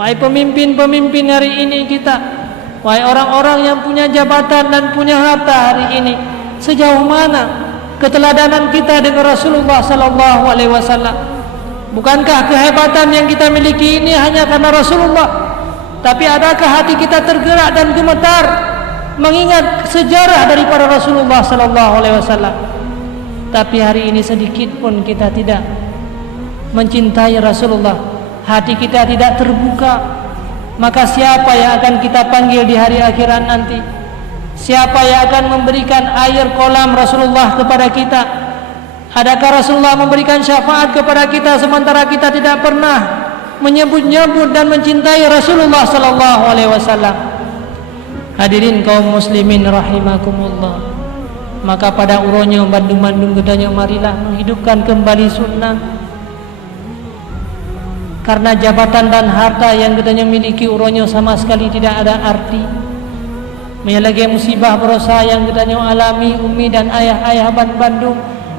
Wahai pemimpin-pemimpin hari ini kita, wahai orang-orang yang punya jabatan dan punya harta hari ini, sejauh mana keteladanan kita dengan Rasulullah sallallahu alaihi wasallam? Bukankah kehebatan yang kita miliki ini hanya karena Rasulullah? Tapi adakah hati kita tergerak dan gemetar mengingat sejarah daripada Rasulullah sallallahu alaihi wasallam? Tapi hari ini sedikit pun kita tidak mencintai Rasulullah, hati kita tidak terbuka. Maka siapa yang akan kita panggil di hari akhirat nanti? Siapa yang akan memberikan air kolam Rasulullah kepada kita? Adakah Rasulullah memberikan syafaat kepada kita sementara kita tidak pernah menyebut-nyebut dan mencintai Rasulullah sallallahu alaihi wasallam? Hadirin kaum muslimin rahimakumullah. Maka pada uronyo bandung-bandung gedanya, marilah menghidupkan kembali sunnah. Karena jabatan dan harta yang gedanya miliki uronyo sama sekali tidak ada arti. Melagi musibah berosa yang gedanya alami umi dan ayah-ayah Bandung,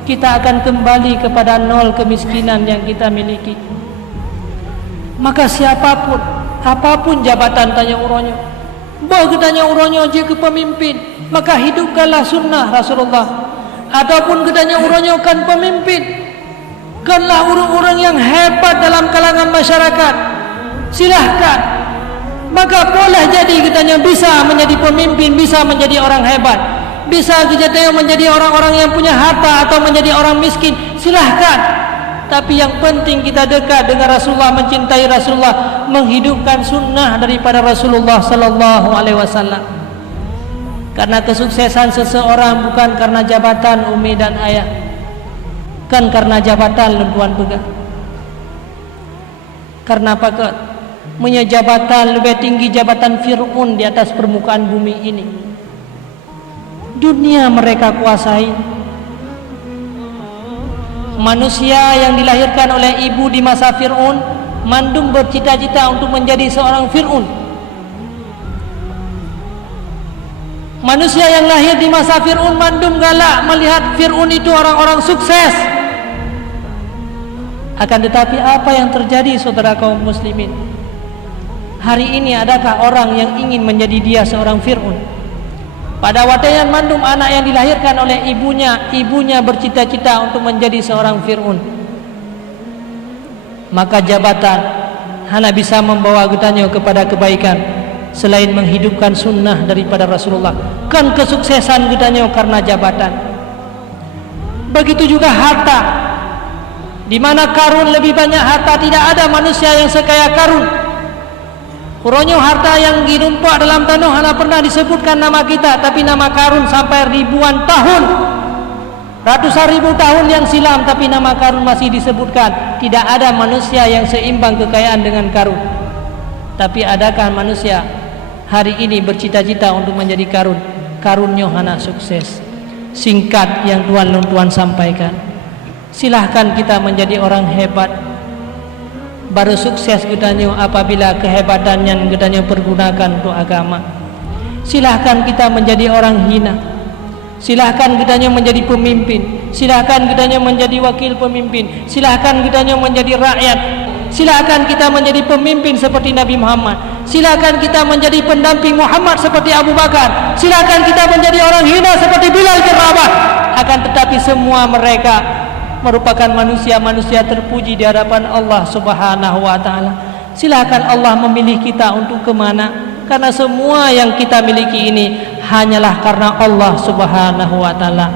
kita akan kembali kepada nol kemiskinan yang kita miliki. Maka siapapun, apapun jabatan tanya uronyo, bah gedanya uronyo je ke pemimpin, maka hidupkanlah sunnah Rasulullah. Ataupun gedanya uronyo kan pemimpin, kanlah orang-orang yang hebat dalam kalangan masyarakat, silahkan. Maka boleh jadi katanya bisa menjadi pemimpin, bisa menjadi orang hebat, bisa katanya menjadi orang-orang yang punya harta atau menjadi orang miskin, silahkan. Tapi yang penting kita dekat dengan Rasulullah, mencintai Rasulullah, menghidupkan sunnah daripada Rasulullah sallallahu alaihi wasallam. Karena kesuksesan seseorang bukan karena jabatan umi dan ayah, kan karena jabatan lentuan pegang. Karena apa? Punya jabatan lebih tinggi jabatan Fir'aun di atas permukaan bumi ini. Dunia mereka kuasai. Manusia yang dilahirkan oleh ibu di masa Fir'aun mandum bercita-cita untuk menjadi seorang Fir'aun. Manusia yang lahir di masa Fir'aun mandum galak melihat Fir'aun itu orang-orang sukses. Akan tetapi apa yang terjadi saudara kaum muslimin? Hari ini adakah orang yang ingin menjadi dia seorang Fir'aun? Pada watayan mandum anak yang dilahirkan oleh ibunya bercita-cita untuk menjadi seorang Fir'aun. Maka jabatan hanya bisa membawa getanya kepada kebaikan selain menghidupkan sunnah daripada Rasulullah. Kan kesuksesan getanya karena jabatan. Begitu juga harta. Di mana Karun lebih banyak harta, tidak ada manusia yang sekaya Karun. Uronyo harta yang dirumpak dalam tanah hanya pernah disebutkan nama kita, tapi nama Karun sampai ribuan tahun, ratusan ribu tahun yang silam, tapi nama Karun masih disebutkan. Tidak ada manusia yang seimbang kekayaan dengan Karun. Tapi adakah manusia hari ini bercita-cita untuk menjadi Karun? Karunnya hanya sukses. Singkat yang Tuhan sampaikan, silahkan kita menjadi orang hebat. Baru sukses gedanya apabila kehebatannya gedanya pergunakan untuk agama. Silahkan kita menjadi orang hina. Silahkan gedanya menjadi pemimpin. Silahkan gedanya menjadi wakil pemimpin. Silahkan gedanya menjadi rakyat. Silahkan kita menjadi pemimpin seperti Nabi Muhammad. Silahkan kita menjadi pendamping Muhammad seperti Abu Bakar. Silahkan kita menjadi orang hina seperti Bilal bin Rabah. Akan tetapi semua mereka merupakan manusia-manusia terpuji di hadapan Allah Subhanahu wa taala. Silakan Allah memilih kita untuk kemana? Karena semua yang kita miliki ini hanyalah karena Allah Subhanahu wa taala.